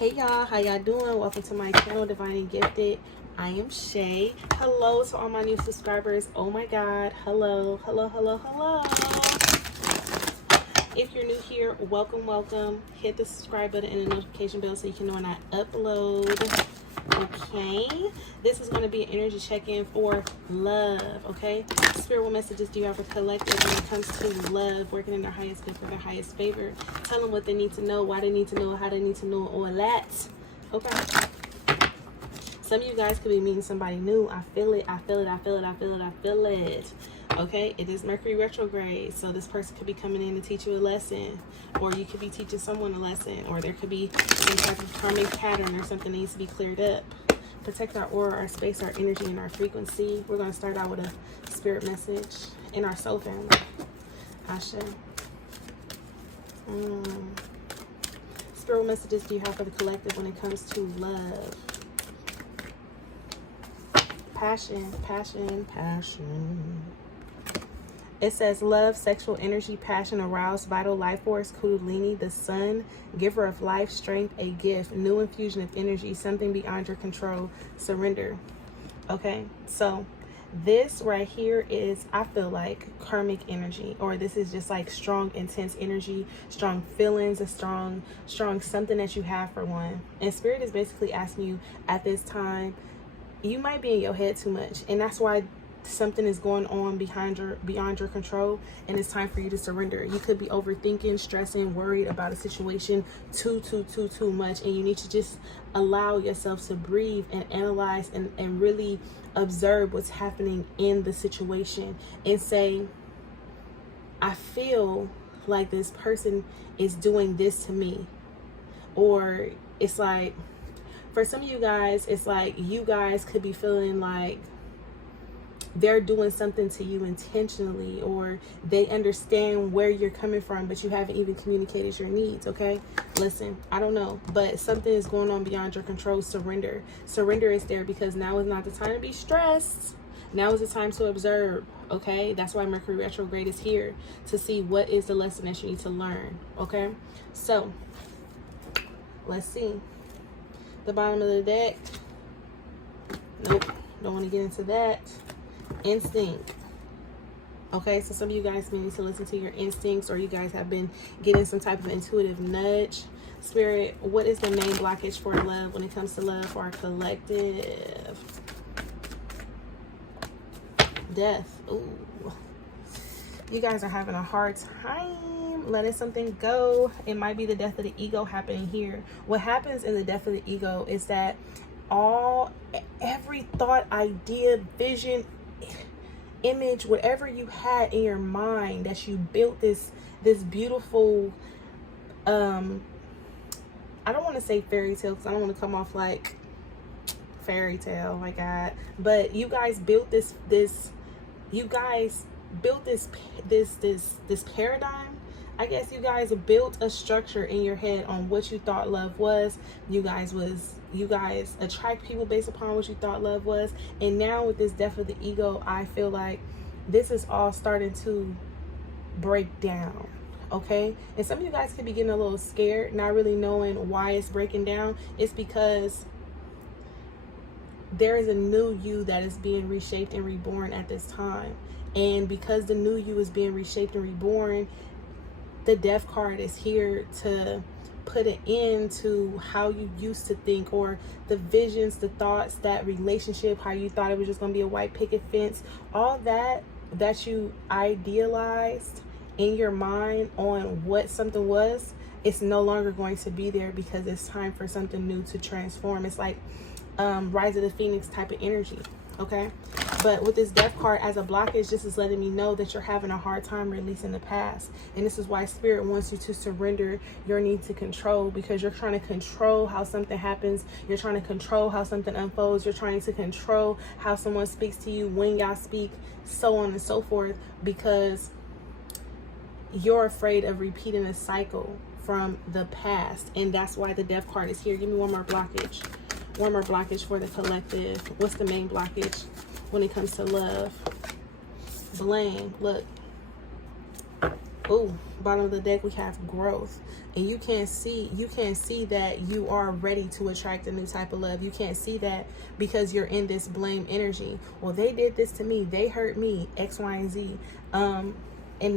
Hey y'all, how y'all doing? Welcome to my channel, Divine and Gifted. I am Shay. Hello to all my new subscribers. Oh my God. Hello. If you're new here, welcome. Hit the subscribe button and the notification bell so you can know when I upload. Okay, this is going to be an energy check-in for love. Okay, spirit, what messages do you have for collective when it comes to love, working in their highest good for their highest favor? Tell them what they need to know, why they need to know, how they need to know, all that. Okay, some of you guys could be meeting somebody new. I feel it. Okay, it is Mercury retrograde, so this person could be coming in to teach you a lesson, or you could be teaching someone a lesson, or there could be some type of karmic pattern or something that needs to be cleared up. Protect our aura, our space, our energy, and our frequency. We're going to start out with a spirit message in our soul family. Asha. Spirit, what messages do you have for the collective when it comes to love? Passion. It says love, sexual energy, passion, aroused, vital life force, Kundalini, the sun, giver of life, strength, a gift, new infusion of energy, something beyond your control, surrender. Okay, so this right here is, I feel like, karmic energy, or this is just like strong, intense energy, strong feelings, a strong something that you have for one. And spirit is basically asking you at this time, you might be in your head too much, and that's why something is going on beyond your control, and it's time for you to surrender. You could be overthinking, stressing, worried about a situation too much, and you need to just allow yourself to breathe and analyze and really observe what's happening in the situation and say, I feel like this person is doing this to me. Or it's like, for some of you guys, it's like you guys could be feeling like they're doing something to you intentionally, or they understand where you're coming from, but you haven't even communicated your needs. Okay, listen, I don't know, but something is going on beyond your control. Surrender is there, because now is not the time to be stressed. Now is the time to observe. Okay, that's why Mercury retrograde is here, to see what is the lesson that you need to learn. Okay, so let's see the bottom of the deck. Nope, don't want to get into that. Instinct. Okay, so some of you guys may need to listen to your instincts, or you guys have been getting some type of intuitive nudge. Spirit, what is the main blockage for love when it comes to love for our collective? Death. Ooh, you guys are having a hard time letting something go. It might be the death of the ego happening here. What happens in the death of the ego is that every thought, idea, vision, image, whatever you had in your mind, that you built this beautiful, I don't want to say fairy tale, because I don't want to come off like fairy tale, my God, but you guys built this paradigm. I guess you guys built a structure in your head on what you thought love was. You guys attract people based upon what you thought love was. And now with this death of the ego, I feel like this is all starting to break down. Okay, and some of you guys could be getting a little scared, not really knowing why it's breaking down. It's because there is a new you that is being reshaped and reborn at this time. And because the new you is being reshaped and reborn, the death card is here to put an end to how you used to think, or the visions, the thoughts, that relationship, how you thought it was just going to be a white picket fence, all that you idealized in your mind on what something was, it's no longer going to be there, because it's time for something new to transform. It's like Rise of the Phoenix type of energy. Okay, but with this death card as a blockage, this is letting me know that you're having a hard time releasing the past. And this is why spirit wants you to surrender your need to control, because you're trying to control how something happens. You're trying to control how something unfolds. You're trying to control how someone speaks to you, when y'all speak, so on and so forth, because you're afraid of repeating a cycle from the past. And that's why the death card is here. Give me one more blockage. One more blockage for the collective. What's the main blockage when it comes to love? Blame. Look, Oh, bottom of the deck, we have growth. And you can't see that you are ready to attract a new type of love. You can't see that because you're in this blame energy. Well, they did this to me, they hurt me, X, Y, and Z. And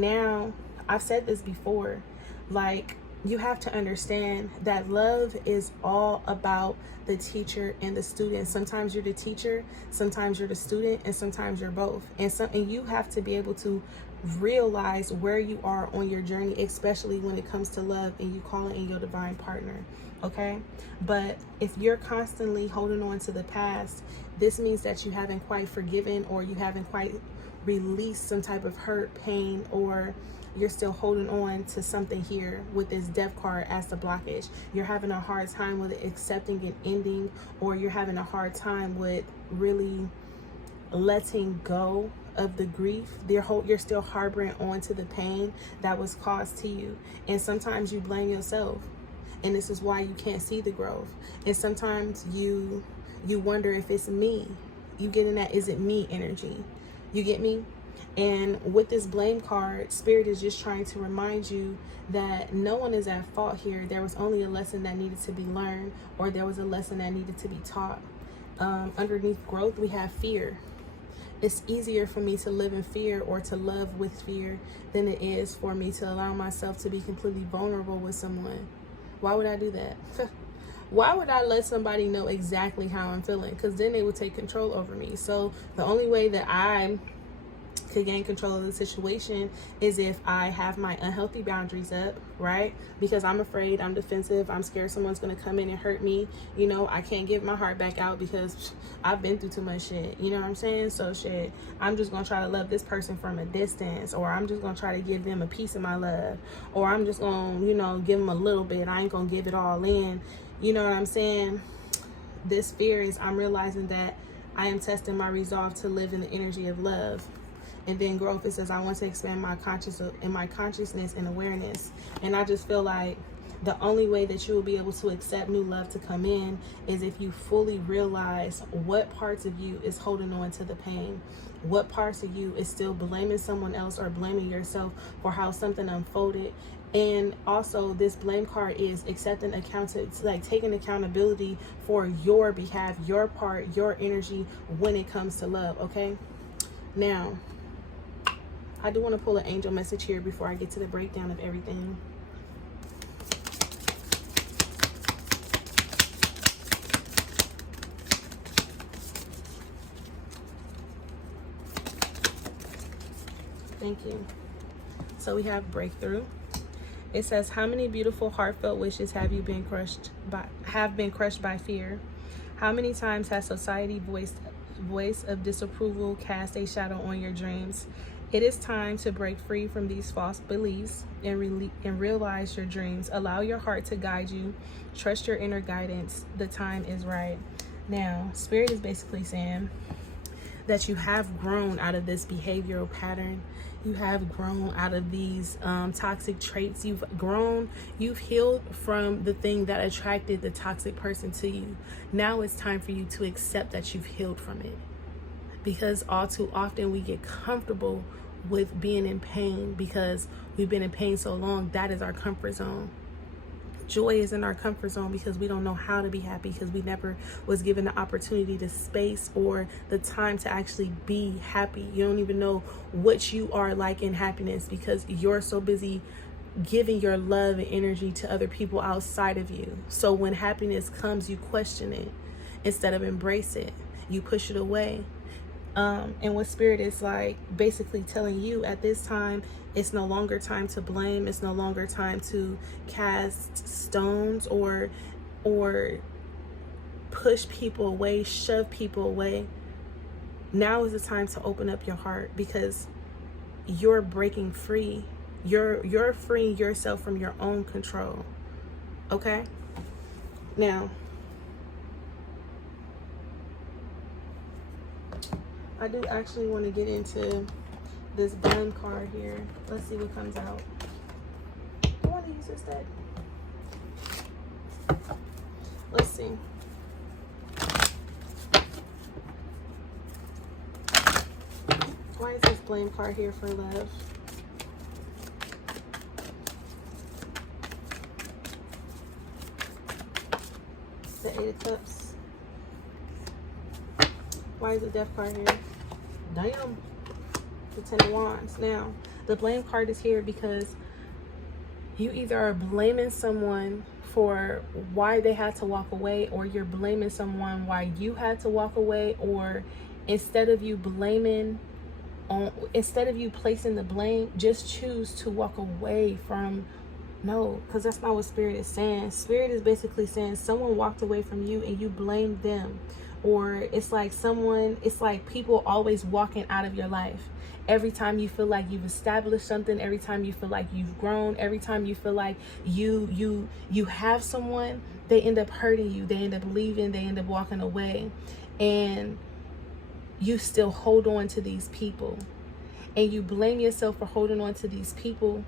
now, I've said this before, like, you have to understand that love is all about the teacher and the student. Sometimes you're the teacher, sometimes you're the student, and sometimes you're both. And you have to be able to realize where you are on your journey, especially when it comes to love and you call in your divine partner. Okay? But if you're constantly holding on to the past, this means that you haven't quite forgiven, or you haven't quite released some type of hurt, pain, or you're still holding on to something here with this Death card as the blockage. You're having a hard time with accepting an ending, or you're having a hard time with really letting go of the grief. You're still harboring on to the pain that was caused to you. And sometimes you blame yourself. And this is why you can't see the growth. And sometimes you wonder if it's me. You get in that is it me energy. You get me? And with this blame card, Spirit is just trying to remind you that no one is at fault here. There was only a lesson that needed to be learned, or there was a lesson that needed to be taught. Underneath growth, we have fear. It's easier for me to live in fear or to love with fear than it is for me to allow myself to be completely vulnerable with someone. Why would I do that? Why would I let somebody know exactly how I'm feeling? Because then they would take control over me. So the only way that I could gain control of the situation is if I have my unhealthy boundaries up, right? Because I'm afraid, I'm defensive, I'm scared someone's gonna come in and hurt me. You know, I can't give my heart back out because I've been through too much shit. You know what I'm saying? So shit, I'm just gonna try to love this person from a distance, or I'm just gonna try to give them a piece of my love, or I'm just gonna, you know, give them a little bit. I ain't gonna give it all in. You know what I'm saying? This fear is, I'm realizing that I am testing my resolve to live in the energy of love. And then growth, it says I want to expand my consciousness and awareness. And I just feel like the only way that you will be able to accept new love to come in is if you fully realize what parts of you is holding on to the pain. What parts of you is still blaming someone else or blaming yourself for how something unfolded. And also, this blame card is accepting like taking accountability for your behalf, your part, your energy when it comes to love. Okay? Now, I do want to pull an angel message here before I get to the breakdown of everything. Thank you. So we have breakthrough. It says, how many beautiful heartfelt wishes have been crushed by fear? How many times has society voice of disapproval cast a shadow on your dreams? It is time to break free from these false beliefs and realize your dreams. Allow your heart to guide you. Trust your inner guidance. The time is right. Now, Spirit is basically saying that you have grown out of this behavioral pattern. You have grown out of these toxic traits. You've healed from the thing that attracted the toxic person to you. Now it's time for you to accept that you've healed from it. Because all too often we get comfortable with being in pain because we've been in pain so long. That is our comfort zone. Joy is in our comfort zone because we don't know how to be happy, because we never was given the opportunity, the space, or the time to actually be happy. You don't even know what you are like in happiness because you're so busy giving your love and energy to other people outside of you. So when happiness comes, you question it instead of embrace it. You push it away. And what Spirit is like basically telling you at this time, it's no longer time to blame. It's no longer time to cast stones or push people away, shove people away. Now is the time to open up your heart because you're breaking free. You're freeing yourself from your own control. Okay? Now, I do actually want to get into this blame card here. Let's see what comes out. Do I want to use this deck? Let's see. Why is this blame card here for love? The Eight of Cups. Why is the Death card here? Damn. The Ten of Wands. Now, the blame card is here because you either are blaming someone for why they had to walk away, or you're blaming someone why you had to walk away, or instead of you placing the blame, just choose to walk away from. No, because that's not what Spirit is saying. Spirit is basically saying someone walked away from you and you blamed them. Or it's like people always walking out of your life. Every time you feel like you've established something, every time you feel like you've grown, every time you feel like you have someone, they end up hurting you. They end up leaving, they end up walking away. And you still hold on to these people. And you blame yourself for holding on to these people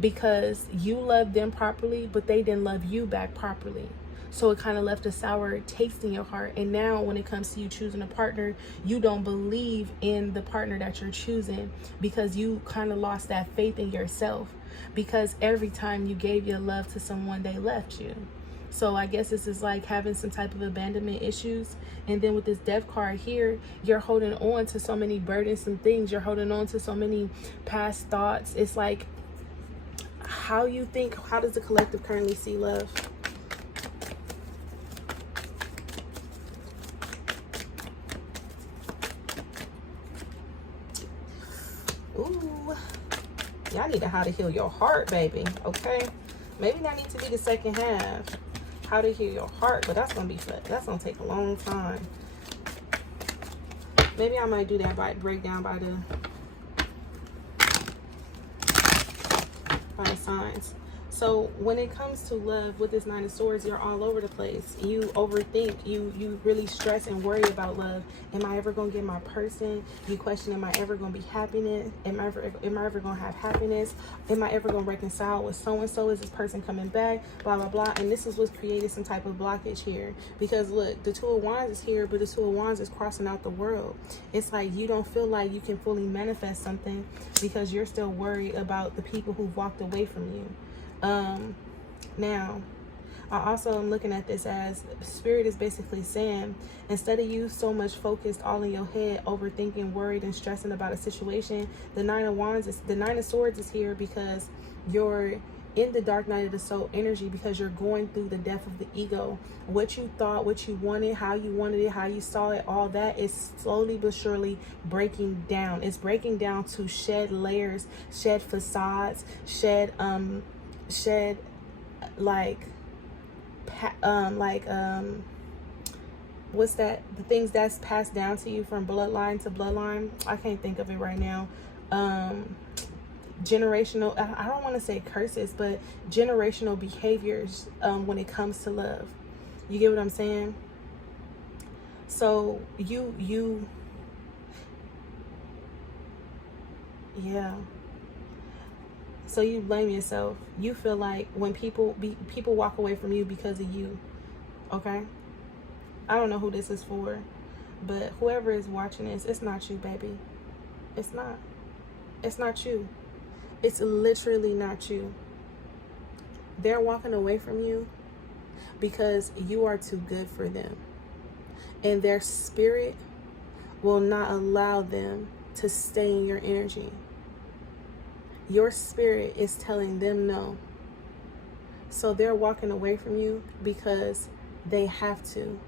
because you loved them properly, but they didn't love you back properly. So it kind of left a sour taste in your heart. And now when it comes to you choosing a partner, you don't believe in the partner that you're choosing because you kind of lost that faith in yourself. Because every time you gave your love to someone, they left you. So I guess this is like having some type of abandonment issues. And then with this Death card here, you're holding on to so many burdensome things. You're holding on to so many past thoughts. It's like, how does the collective currently see love? Ooh, y'all need to how to heal your heart, baby. Okay, maybe that needs to be the second half. How to heal your heart, but that's gonna be fun. That's gonna take a long time. Maybe I might do that by breakdown by the signs. So when it comes to love with this Nine of Swords, you're all over the place. You overthink. You really stress and worry about love. Am I ever gonna get my person? You question, am I ever gonna be happiness? Am I ever gonna have happiness? Am I ever gonna reconcile with so and so? Is this person coming back? Blah blah blah. And this is what's created some type of blockage here. Because look, the Two of Wands is here, but the Two of Wands is crossing out the world. It's like you don't feel like you can fully manifest something because you're still worried about the people who walked away from you. Now, I also am looking at this as Spirit is basically saying, instead of you so much focused all in your head, overthinking, worried, and stressing about a situation, the Nine of Swords is here because you're in the dark night of the soul energy, because you're going through the death of the ego. What you thought, what you wanted, how you wanted it, how you saw it, all that is slowly but surely breaking down. It's breaking down to shed layers, shed facades, shed what's that, the things that's passed down to you from bloodline to bloodline. I can't think of it right now. Generational, I don't want to say curses, but generational behaviors when it comes to love. You get what I'm saying? So yeah. So you blame yourself. You feel like when people walk away from you because of you. Okay? I don't know who this is for, but whoever is watching this, it's not you, baby. It's not. It's not you. It's literally not you. They're walking away from you because you are too good for them. And their spirit will not allow them to stay in your energy. Your spirit is telling them no. So they're walking away from you because they have to.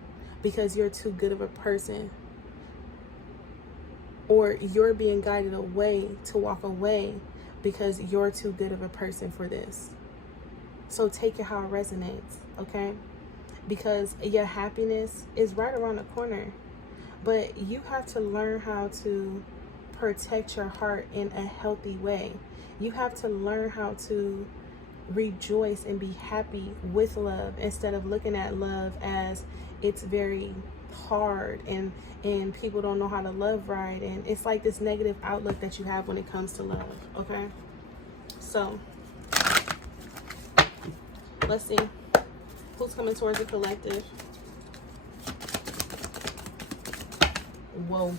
Because you're too good of a person. Or you're being guided away to walk away because you're too good of a person for this. So take it how it resonates, okay? Because your happiness is right around the corner. But you have to learn how to protect your heart in a healthy way. You have to learn how to rejoice and be happy with love instead of looking at love as it's very hard and people don't know how to love right, and it's like this negative outlook that you have when it comes to love. Okay, so let's see who's coming towards the collective. Whoa,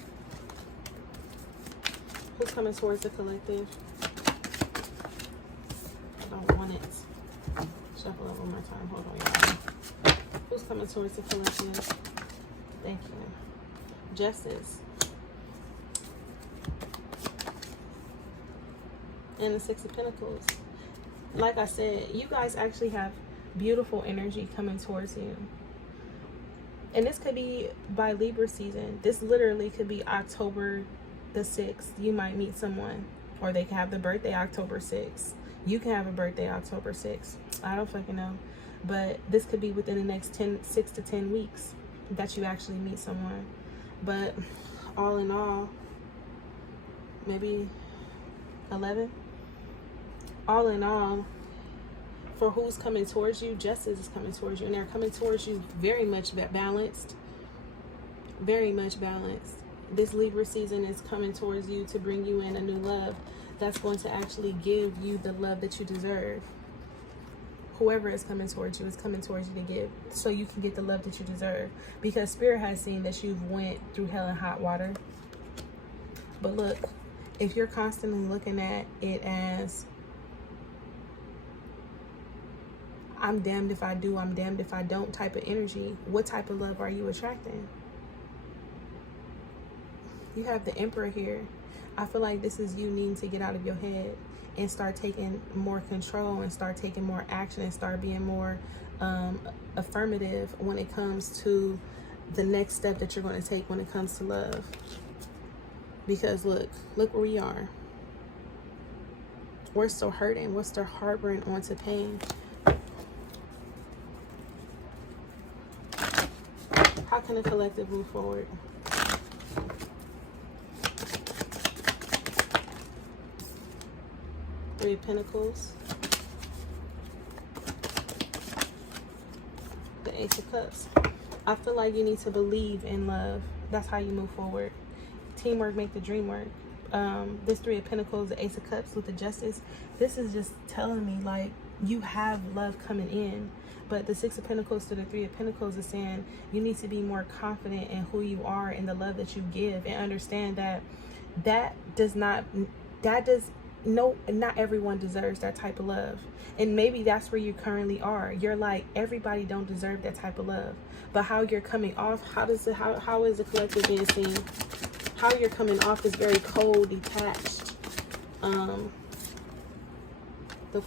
who's coming towards the collective? I don't want it. Shuffle up one more time. Hold on, y'all. Who's coming towards the Philippians? Thank you. Justice. And the Six of Pentacles. Like I said, you guys actually have beautiful energy coming towards you. And this could be by Libra season. This literally could be October the 6th. You might meet someone. Or they can have the birthday October 6th. You can have a birthday October 6th. I don't fucking know. But this could be within the next 6 to 10 weeks that you actually meet someone. But all in all, maybe 11. All in all, for who's coming towards you, justice is coming towards you. And they're coming towards you very much balanced. Very much balanced. This Libra season is coming towards you to bring you in a new love that's going to actually give you the love that you deserve. Whoever is coming towards you is coming towards you to give, so you can get the love that you deserve. Because Spirit has seen that you've went through hell and hot water. But look, if you're constantly looking at it as, I'm damned if I do, I'm damned if I don't type of energy, what type of love are you attracting? You have the Emperor here. I feel like this is you needing to get out of your head and start taking more control and start taking more action and start being more affirmative when it comes to the next step that you're going to take when it comes to love. Because look where we are. We're still hurting. We're still harboring onto pain. How can the collective move forward? Three of Pentacles. The Ace of Cups. I feel like you need to believe in love. That's how you move forward. Teamwork make the dream work. This Three of Pentacles, the Ace of Cups with the Justice. This is just telling me like you have love coming in. But the Six of Pentacles to the Three of Pentacles is saying you need to be more confident in who you are and the love that you give, and understand that not everyone deserves that type of love. And maybe that's where you currently are. You're like, everybody don't deserve that type of love. But how you're coming off, how is the collective being seen? How you're coming off is very cold, detached. The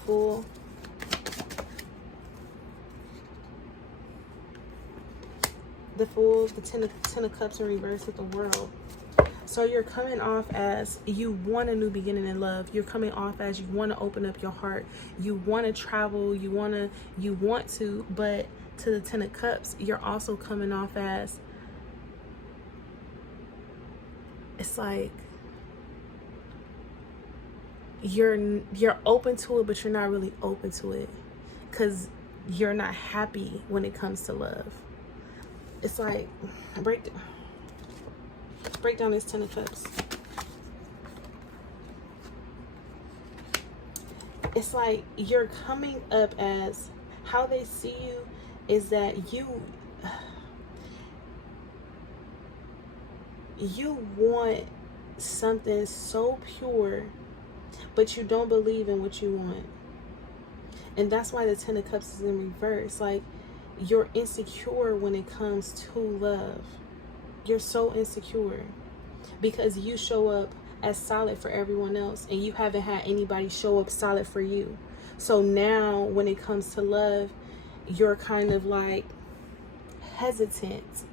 Fool. The Fool, the Ten of Cups in reverse with the World. So you're coming off as you want a new beginning in love. You're coming off as you want to open up your heart. You want to travel. You want to, but to the Ten of Cups, you're also coming off as, it's like you're open to it, but you're not really open to it because you're not happy when it comes to love. It's like, break down this Ten of Cups. It's like you're coming up as, how they see you is that you want something so pure, but you don't believe in what you want. And that's why the Ten of Cups is in reverse. Like, you're insecure when it comes to love. You're so insecure because you show up as solid for everyone else and you haven't had anybody show up solid for you. So now when it comes to love, you're kind of like hesitant.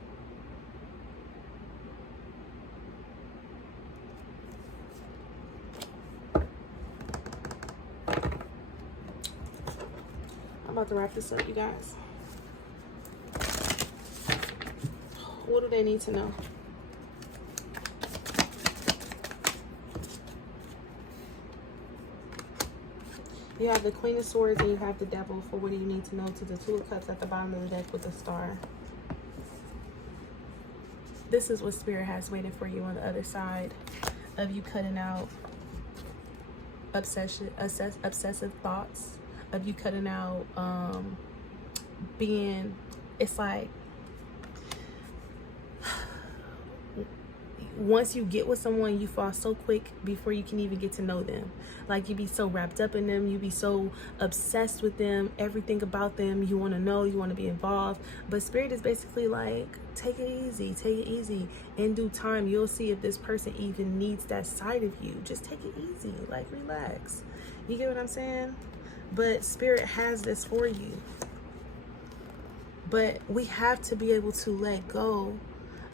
I'm about to wrap this up, you guys. What do they need to know? You have the Queen of Swords and you have the Devil for what do you need to know, to the Two of Cups at the bottom of the deck with the Star. This is what Spirit has waiting for you on the other side of you cutting out obsessive thoughts, of you cutting out being, it's like once you get with someone, you fall so quick before you can even get to know them. Like, you be so wrapped up in them, you be so obsessed with them, everything about them you want to know, you want to be involved. But Spirit is basically like, take it easy, take it easy. In due time, you'll see if this person even needs that side of you. Just take it easy, like, relax. You get what I'm saying? But Spirit has this for you. But we have to be able to let go.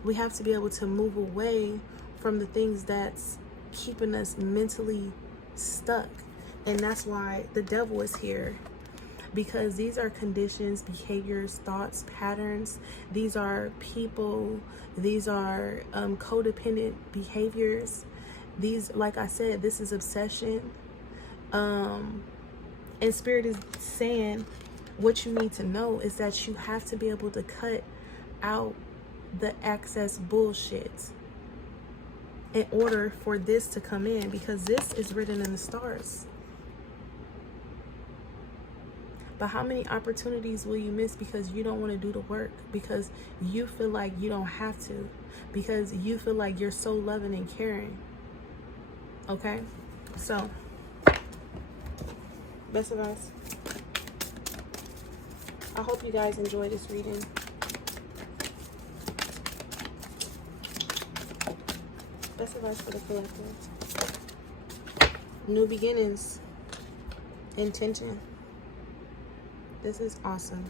We have to be able to move away from the things that's keeping us mentally stuck. And that's why the devil is here. Because these are conditions, behaviors, thoughts, patterns. These are people. These are codependent behaviors. These, like I said, this is obsession. And Spirit is saying what you need to know is that you have to be able to cut out the excess bullshit in order for this to come in, because this is written in the stars. But how many opportunities will you miss because you don't want to do the work, because you feel like you don't have to, because you feel like you're so loving and caring? Okay, so best advice. I hope you guys enjoy this reading. Best advice for the collective. New beginnings. Intention. This is awesome.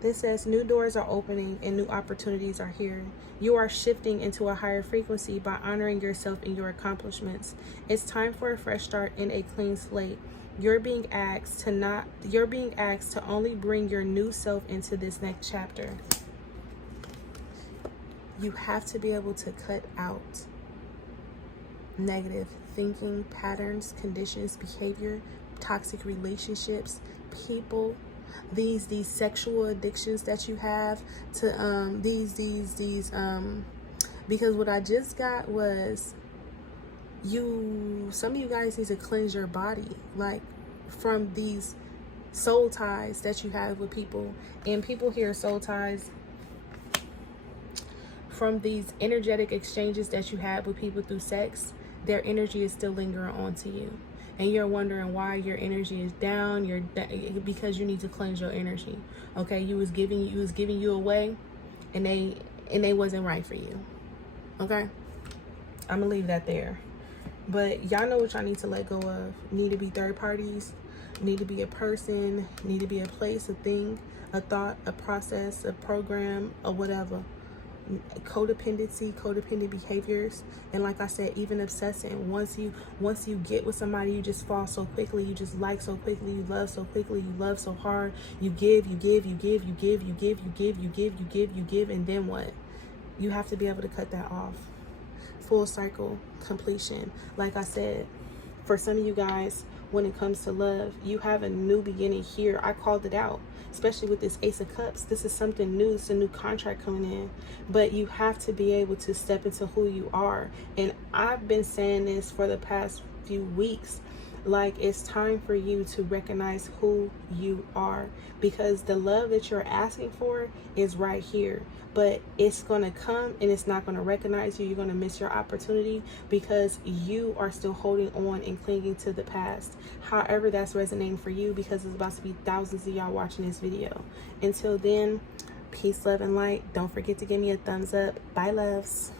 This says new doors are opening and new opportunities are here. You are shifting into a higher frequency by honoring yourself and your accomplishments. It's time for a fresh start and a clean slate. You're being asked to only bring your new self into this next chapter. You have to be able to cut out negative thinking, patterns, conditions, behavior, toxic relationships, people, these sexual addictions that you have to because what I just got was some of you guys need to cleanse your body, like, from these soul ties that you have with people. And people hear soul ties from these energetic exchanges that you had with people through sex. Their energy is still lingering onto you, and you're wondering why your energy is down. Because you need to cleanse your energy. Okay, you was giving you away, and they wasn't right for you. Okay, I'm gonna leave that there. But y'all know what y'all need to let go of. Need to be third parties, need to be a person, need to be a place, a thing, a thought, a process, a program, or whatever. Codependency, codependent behaviors, and like I said, even obsessing. Once you get with somebody, you just fall so quickly, you just like so quickly, you love so quickly, you love so hard, you give, and then what? You have to be able to cut that off. Full cycle completion. Like I said, for some of you guys, when it comes to love, you have a new beginning here. I called it out, especially with this Ace of Cups. This is something new. It's a new contract coming in, but you have to be able to step into who you are. And I've been saying this for the past few weeks. Like, it's time for you to recognize who you are, because the love that you're asking for is right here, but it's going to come and it's not going to recognize you. You're going to miss your opportunity because you are still holding on and clinging to the past. However, that's resonating for you, because it's about to be thousands of y'all watching this video. Until then, peace, love, and light. Don't forget to give me a thumbs up. Bye, loves.